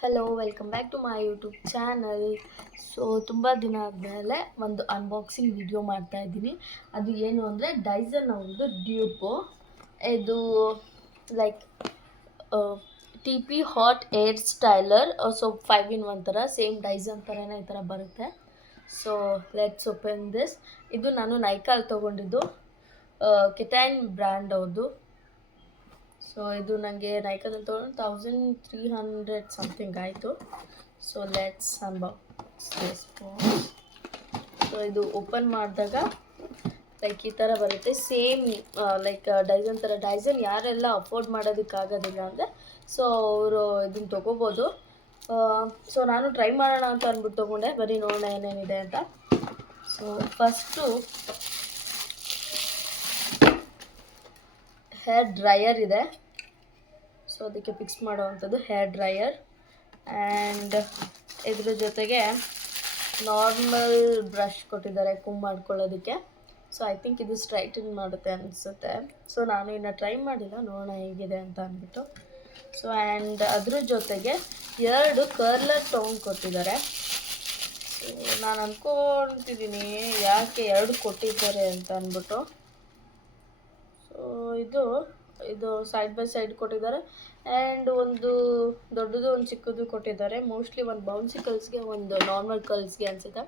Hello welcome back to my YouTube channel. So ತುಂಬ ದಿನ ಆದಮೇಲೆ ಒಂದು ಅನ್ಬಾಕ್ಸಿಂಗ್ ವಿಡಿಯೋ ಮಾಡ್ತಾ ಇದ್ದೀನಿ. ಅದು ಏನು ಅಂದರೆ ಡೈಸನ್ ಅವ್ರದ್ದು ಡ್ಯೂಪು. ಇದು like T P hot air styler. So 5 in 1 ಥರ ಸೇಮ್ ಡೈಸನ್ ಥರನೇ ಈ ಥರ ಬರುತ್ತೆ. So let's open this. ಇದು ನಾನು ನೈಕಾಲ್ ತೊಗೊಂಡಿದ್ದು, ಕೆಟೈನ್ ಬ್ರ್ಯಾಂಡ್ ಅವ್ರದ್ದು. ಸೊ ಇದು ನನಗೆ ನೈಕಾದಲ್ಲಿ ತೊಗೊಂಡು 1300 ಸಮಥಿಂಗ್ ಆಯಿತು. So let's unbox this box. So ಇದು ಓಪನ್ ಮಾಡಿದಾಗ ಲೈಕ್ ಈ ಥರ ಬರುತ್ತೆ. ಸೇಮ್ ಲೈಕ್ ಡೈಸನ್ ಥರ. ಡೈಸನ್ ಯಾರೆಲ್ಲ ಅಫೋರ್ಡ್ ಮಾಡೋದಕ್ಕಾಗೋದಿಲ್ಲ ಅಂದರೆ ಸೊ ಅವರು ಇದನ್ನು ತೊಗೋಬೋದು. ಸೊ ನಾನು ಟ್ರೈ ಮಾಡೋಣ ಅಂತ ಅಂದ್ಬಿಟ್ಟು ತೊಗೊಂಡೆ. ಬರೀ ನೋಡೋಣ ಏನೇನಿದೆ ಅಂತ. ಸೊ ಫಸ್ಟು ಹೇರ್ ಡ್ರೈಯರ್ ಇದೆ. ಸೊ ಅದಕ್ಕೆ ಫಿಕ್ಸ್ ಮಾಡೋವಂಥದ್ದು ಹೇರ್ ಡ್ರೈಯರ್. ಆ್ಯಂಡ್ ಇದ್ರ ಜೊತೆಗೆ ನಾರ್ಮಲ್ ಬ್ರಷ್ ಕೊಟ್ಟಿದ್ದಾರೆ ಕುಮ್ ಮಾಡ್ಕೊಳ್ಳೋದಕ್ಕೆ. ಸೊ ಐ ಥಿಂಕ್ ಇದು ಸ್ಟ್ರೈಟನ್ ಮಾಡುತ್ತೆ ಅನಿಸುತ್ತೆ. ಸೊ ನಾನು ಇನ್ನು ಟ್ರೈ ಮಾಡಿಲ್ಲ, ನೋಡೋಣ ಹೇಗಿದೆ ಅಂತ ಅಂದ್ಬಿಟ್ಟು. ಸೊ ಆ್ಯಂಡ್ ಅದ್ರ ಜೊತೆಗೆ 2 ಕರ್ಲರ್ ಟೋನ್ ಕೊಟ್ಟಿದ್ದಾರೆ. ಸೊ ನಾನು ಅಂದ್ಕೊತಿದ್ದೀನಿ ಯಾಕೆ 2 ಕೊಟ್ಟಿದ್ದಾರೆ ಅಂತ ಅಂದ್ಬಿಟ್ಟು. ಸೊ ಇದು ಸೈಡ್ ಬೈ ಸೈಡ್ ಕೊಟ್ಟಿದ್ದಾರೆ. ಆ್ಯಂಡ್ ಒಂದು ದೊಡ್ಡದು ಒಂದು ಚಿಕ್ಕದು ಕೊಟ್ಟಿದ್ದಾರೆ. ಮೋಸ್ಟ್ಲಿ ಒಂದು ಬೌನ್ಸಿ ಕಲ್ಸ್ಗೆ ಒಂದು ನಾರ್ಮಲ್ ಕಲ್ಸ್ಗೆ ಅನಿಸುತ್ತೆ.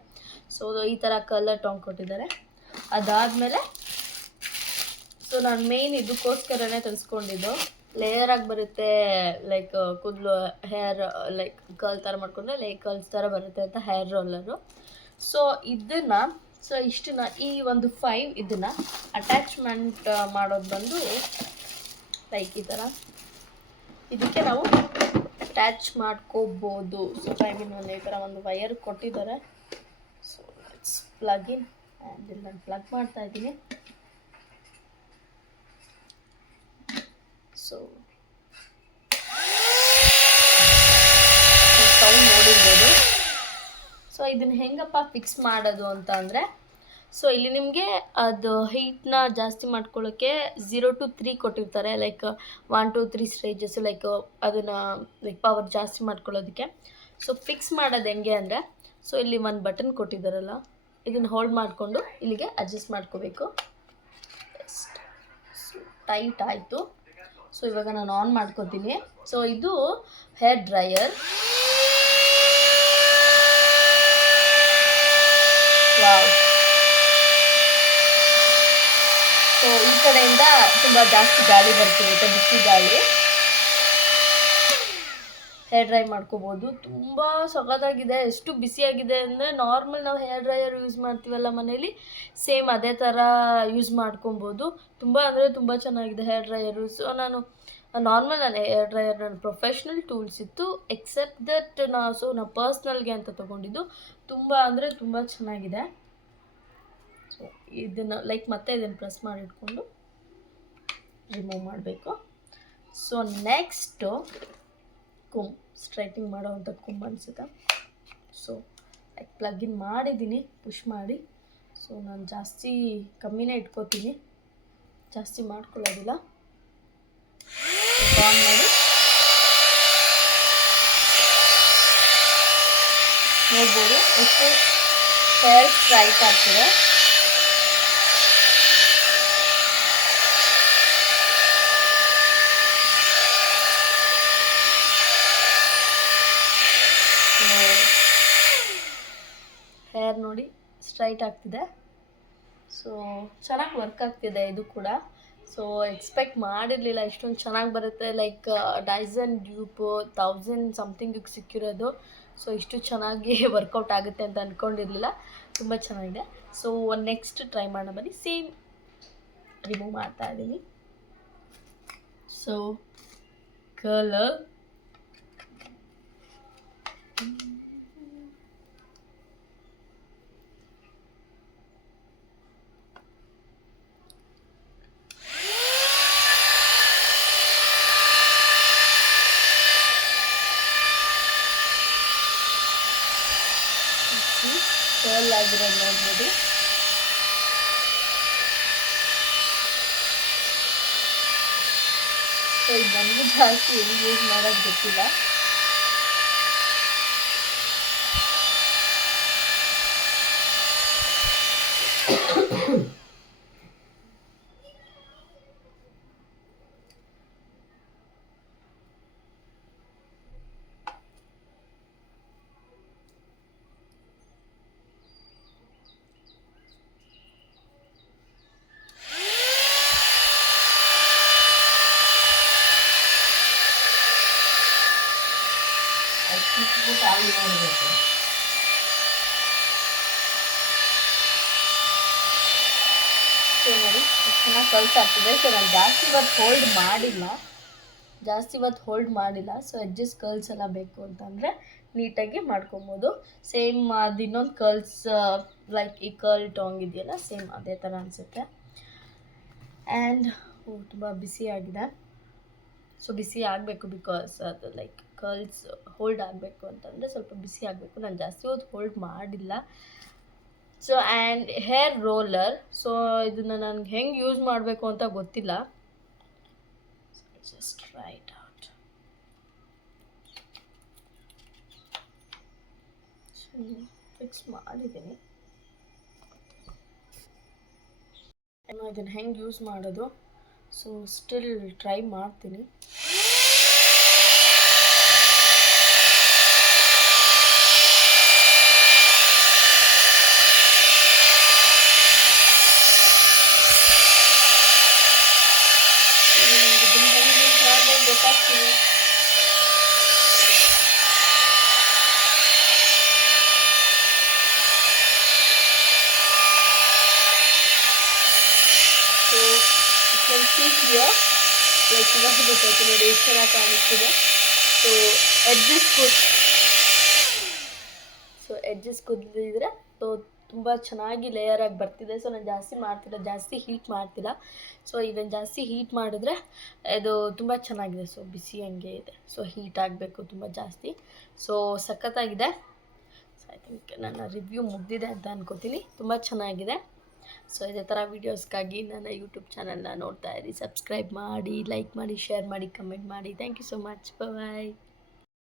ಸೊ ಈ ಥರ ಕಲರ್ ಟೋನ್ ಕೊಟ್ಟಿದ್ದಾರೆ. ಅದಾದಮೇಲೆ ಸೊ ನಾನು ಮೇಯ್ನ್ ಇದಕ್ಕೋಸ್ಕರನೇ ತರಿಸ್ಕೊಂಡಿದ್ದು. ಲೇಯರಾಗಿ ಬರುತ್ತೆ, ಲೈಕ್ ಕೂದಲು ಹೇರ್ ಲೈಕ್ ಕರ್ಲ್ ಥರ ಮಾಡಿಕೊಂಡ್ರೆ ಲೈಕ್ ಕರ್ಲ್ಸ್ ಥರ ಬರುತ್ತೆ ಅಂತ ಹೇರ್ ರೋಲರು. ಸೊ ಇದನ್ನು ಇಷ್ಟನ್ನ ಈ ಒಂದು 5 ಇದನ್ನು ಅಟ್ಯಾಚ್ಮೆಂಟ್ ಮಾಡೋದು ಬಂದು ಲೈಕ್ ಈ ಥರ ಇದಕ್ಕೆ ನಾವು ಅಟ್ಯಾಚ್ ಮಾಡ್ಕೋಬೋದು. ಸೊ 5 in 1 ಈ ಥರ ಒಂದು ವಯರ್ ಕೊಟ್ಟಿದ್ದಾರೆ. So let's plug in. And ಇಲ್ಲಿ ನಾನು ಪ್ಲಗ್ ಮಾಡ್ತಾ ಇದ್ದೀನಿ. ಸೊ ಸೌಂಡ್ ನೋಡಿರ್ಬೋದು. ಸೊ ಇದನ್ನು ಹೆಂಗಪ್ಪ ಫಿಕ್ಸ್ ಮಾಡೋದು ಅಂತ ಅಂದರೆ, ಸೊ ಇಲ್ಲಿ ನಿಮಗೆ ಅದು ಹೀಟ್ನ ಜಾಸ್ತಿ ಮಾಡ್ಕೊಳ್ಳೋಕ್ಕೆ 0 to 3 ಕೊಟ್ಟಿರ್ತಾರೆ. ಲೈಕ್ 1 to 3 ಸ್ಟೇಜಸ್, ಲೈಕ್ ಅದನ್ನು ಲೈಕ್ ಪವರ್ ಜಾಸ್ತಿ ಮಾಡ್ಕೊಳ್ಳೋದಕ್ಕೆ. ಸೊ ಫಿಕ್ಸ್ ಮಾಡೋದು ಹೆಂಗೆ ಅಂದರೆ, ಸೊ ಇಲ್ಲಿ ಒಂದು ಬಟನ್ ಕೊಟ್ಟಿದ್ದಾರಲ್ಲ, ಇದನ್ನು ಹೋಲ್ಡ್ ಮಾಡಿಕೊಂಡು ಇಲ್ಲಿಗೆ ಅಡ್ಜಸ್ಟ್ ಮಾಡ್ಕೋಬೇಕು. ಟೈಟ್ ಆಯಿತು. ಸೊ ಇವಾಗ ನಾನು ಆನ್ ಮಾಡ್ಕೋತೀನಿ. ಸೊ ಇದು ಹೇರ್ ಡ್ರೈಯರ್. ವಾವ್. ಸೊ ಈ ಕಡೆಯಿಂದ ತುಂಬ ಜಾಸ್ತಿ ಗಾಳಿ ಬರ್ತಿರುತ್ತೆ, ಬಿಸಿ ಗಾಳಿ. ಹೇರ್ ಡ್ರೈ ಮಾಡ್ಕೋಬೋದು. ತುಂಬ ಸಖತ್ತಾಗಿದೆ. ಎಷ್ಟು ಬಿಸಿಯಾಗಿದೆ ಅಂದರೆ ನಾರ್ಮಲ್ ನಾವು ಹೇರ್ ಡ್ರೈಯರ್ ಯೂಸ್ ಮಾಡ್ತೀವಲ್ಲ ಮನೇಲಿ, ಸೇಮ್ ಅದೇ ಥರ ಯೂಸ್ ಮಾಡ್ಕೊಬೋದು. ತುಂಬ ಅಂದರೆ ತುಂಬ ಚೆನ್ನಾಗಿದೆ ಹೇರ್ ಡ್ರೈಯರು. ಸೊ ನಾನು ಹೇರ್ ಡ್ರೈಯರ್ ನನ್ನ ಪ್ರೊಫೆಷ್ನಲ್ ಟೂಲ್ಸ್ ಇತ್ತು. ಎಕ್ಸೆಪ್ಟ್ ದಟ್ ನಾನು ಪರ್ಸ್ನಲ್ಗೆ ಅಂತ ತೊಗೊಂಡಿದ್ದು. ತುಂಬ ಅಂದರೆ ತುಂಬ ಚೆನ್ನಾಗಿದೆ. ಸೊ ಇದನ್ನು ಲೈಕ್ ಮತ್ತೆ ಇದನ್ನು ಪ್ರೆಸ್ ಮಾಡಿಟ್ಕೊಂಡು ರಿಮೂವ್ ಮಾಡಬೇಕು. ಸೊ ನೆಕ್ಸ್ಟು ಸ್ಟ್ರೈಟಿಂಗ್ ಮಾಡೋವಂಥ ಕುಂಬ್ ಅನಿಸುತ್ತೆ. ಸೊ ಲೈಕ್ ಪ್ಲಗ್ ಇನ್ ಮಾಡಿದ್ದೀನಿ ಪುಷ್ ಮಾಡಿ. ಸೊ ನಾನು ಜಾಸ್ತಿ ಕಮ್ಮಿನೇ ಇಟ್ಕೋತೀನಿ, ಜಾಸ್ತಿ ಮಾಡ್ಕೊಳ್ಳೋದಿಲ್ಲ. ಆನ್ ಮಾಡಿ ನೋಡ್ಬೋದು ಎಷ್ಟು ಹೇರ್ ಸ್ಟ್ರೈಟ್ ಆಗ್ತಿದೆ. ಹೇರ್ ನೋಡಿ ಸ್ಟ್ರೈಟ್ ಆಗ್ತಿದೆ. ಸೊ ಚೆನ್ನಾಗಿ ವರ್ಕ್ ಆಗ್ತಿದೆ ಇದು ಕೂಡ. ಸೊ ಎಕ್ಸ್ಪೆಕ್ಟ್ ಮಾಡಿರಲಿಲ್ಲ ಇಷ್ಟೊಂದು ಚೆನ್ನಾಗಿ ಬರುತ್ತೆ. ಲೈಕ್ ಡೈಸನ್ ಡ್ಯೂಪು 1000 ಸಮಥಿಂಗಿಗೆ ಸಿಕ್ಕಿರೋದು. ಸೊ ಇಷ್ಟು ಚೆನ್ನಾಗಿ ವರ್ಕೌಟ್ ಆಗುತ್ತೆ ಅಂತ ಅಂದ್ಕೊಂಡಿರಲಿಲ್ಲ. ತುಂಬ ಚೆನ್ನಾಗಿದೆ. ಸೊ ನೆಕ್ಸ್ಟ್ ಟ್ರೈ ಮಾಡೋಣ ಬನ್ನಿ. ಸೇಮ್ ರಿಮೂವ್ ಮಾಡ್ತಾ ಇದ್ದೀನಿ. ಸೊ ಕಲರ್ ಕರ್ಲ್ ಆಗಿರೋದು ನೋಡ್ಬೋದು. ಸೊ ಇದು ನನಗೂ ಜಾಸ್ತಿ ಹೆಂಗೆ ಯೂಸ್ ಮಾಡೋದು ಗೊತ್ತಿಲ್ಲ. ಕಿತ್ಬಿಟ್ಟು ಆಗಿ ಮಾಡಬೇಕು. ಸೊ ನೋಡಿ ಚೆನ್ನಾಗಿ ಕಲ್ಸಾಗ್ತದೆ. ಸೊ ನಾನು ಜಾಸ್ತಿ ಇವತ್ತು ಹೋಲ್ಡ್ ಮಾಡಿಲ್ಲ. ಸೊ ಎಡ್ಜಸ್ ಕರ್ಲ್ಸ್ ಎಲ್ಲ ಬೇಕು ಅಂತಂದರೆ ನೀಟಾಗಿ ಮಾಡ್ಕೊಬೋದು. ಸೇಮ್ ಅದು ಇನ್ನೊಂದು ಕರ್ಲ್ಸ್ ಲೈಕ್ ಈ ಕರ್ಲ್ ಟಾಂಗ್ ಇದೆಯಲ್ಲ, ಸೇಮ್ ಅದೇ ಥರ ಅನಿಸುತ್ತೆ. ಆ್ಯಂಡ್ ತುಂಬ ಬಿಸಿಯಾಗಿದೆ. ಸೊ ಬಿಸಿ ಆಗಬೇಕು, ಬಿಕಾಸ್ ಅದು ಲೈಕ್ ಕರ್ಲ್ಸ್ ಹೋಲ್ಡ್ ಆಗಬೇಕು ಅಂತಂದರೆ ಸ್ವಲ್ಪ ಬಿಸಿ ಆಗಬೇಕು. ನಾನು ಜಾಸ್ತಿ ಹೊತ್ತು ಹೋಲ್ಡ್ ಮಾಡಿಲ್ಲ. So and hair roller. So ಇದನ್ನು ನನಗೆ ಹೆಂಗೆ ಯೂಸ್ ಮಾಡಬೇಕು ಅಂತ ಗೊತ್ತಿಲ್ಲ. Just try it out. Fix ಮಾಡಿದ್ದೀನಿ. ನಾನು ಇದನ್ನು ಹೆಂಗೆ ಯೂಸ್ ಮಾಡೋದು, ಸೊ ಸ್ಟಿಲ್ ಟ್ರೈ ಮಾಡ್ತೀನಿ. ಗೊತ್ತಾಗ್ತೀನಿ. So can see here like ಇವಾಗ ಗೊತ್ತಾಯ್ತು ನೋಡಿ ಎಷ್ಟು ಚೆನ್ನಾಗಿ ಕಾಣಿಸ್ತಿದೆ. ಸೊ ಎಡ್ಜಸ್ ಕುದಿದ್ರೆ ತುಂಬ ಚೆನ್ನಾಗಿ ಲೇಯರ್ ಆಗಿ ಬರ್ತಿದೆ. ಸೊ ನಾನು ಜಾಸ್ತಿ ಹೀಟ್ ಮಾಡ್ತಿಲ್ಲ. ಸೊ ಇದನ್ನು ಜಾಸ್ತಿ ಹೀಟ್ ಮಾಡಿದ್ರೆ ಇದು ತುಂಬ ಚೆನ್ನಾಗಿದೆ. ಸೊ ಬಿಸಿ ಹಂಗೆ ಇದೆ. ಸೊ ಹೀಟ್ ಆಗಬೇಕು ತುಂಬ ಜಾಸ್ತಿ. ಸೊ ಸಖತ್ತಾಗಿದೆ. ಸೊ ಐ ಥಿಂಕ್ ನನ್ನ ರಿವ್ಯೂ ಮುಗ್ದಿದೆ ಅಂತ ಅನ್ಕೋತೀನಿ. ತುಂಬ ಚೆನ್ನಾಗಿದೆ. ಸೊ ಇದೇ ಥರ ವೀಡಿಯೋಸ್ಗಾಗಿ ನನ್ನ ಯೂಟ್ಯೂಬ್ ಚಾನಲ್ನ ನೋಡ್ತಾ ಇರಿ. ಸಬ್ಸ್ಕ್ರೈಬ್ ಮಾಡಿ, ಲೈಕ್ ಮಾಡಿ, ಶೇರ್ ಮಾಡಿ, ಕಮೆಂಟ್ ಮಾಡಿ. Thank you so much. Bye.